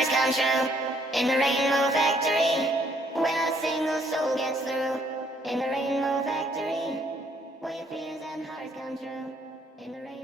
hearts come true. In the rainbow factory, when a single soul gets through. In the rainbow factory, where your fears and hearts come true. In the rainbow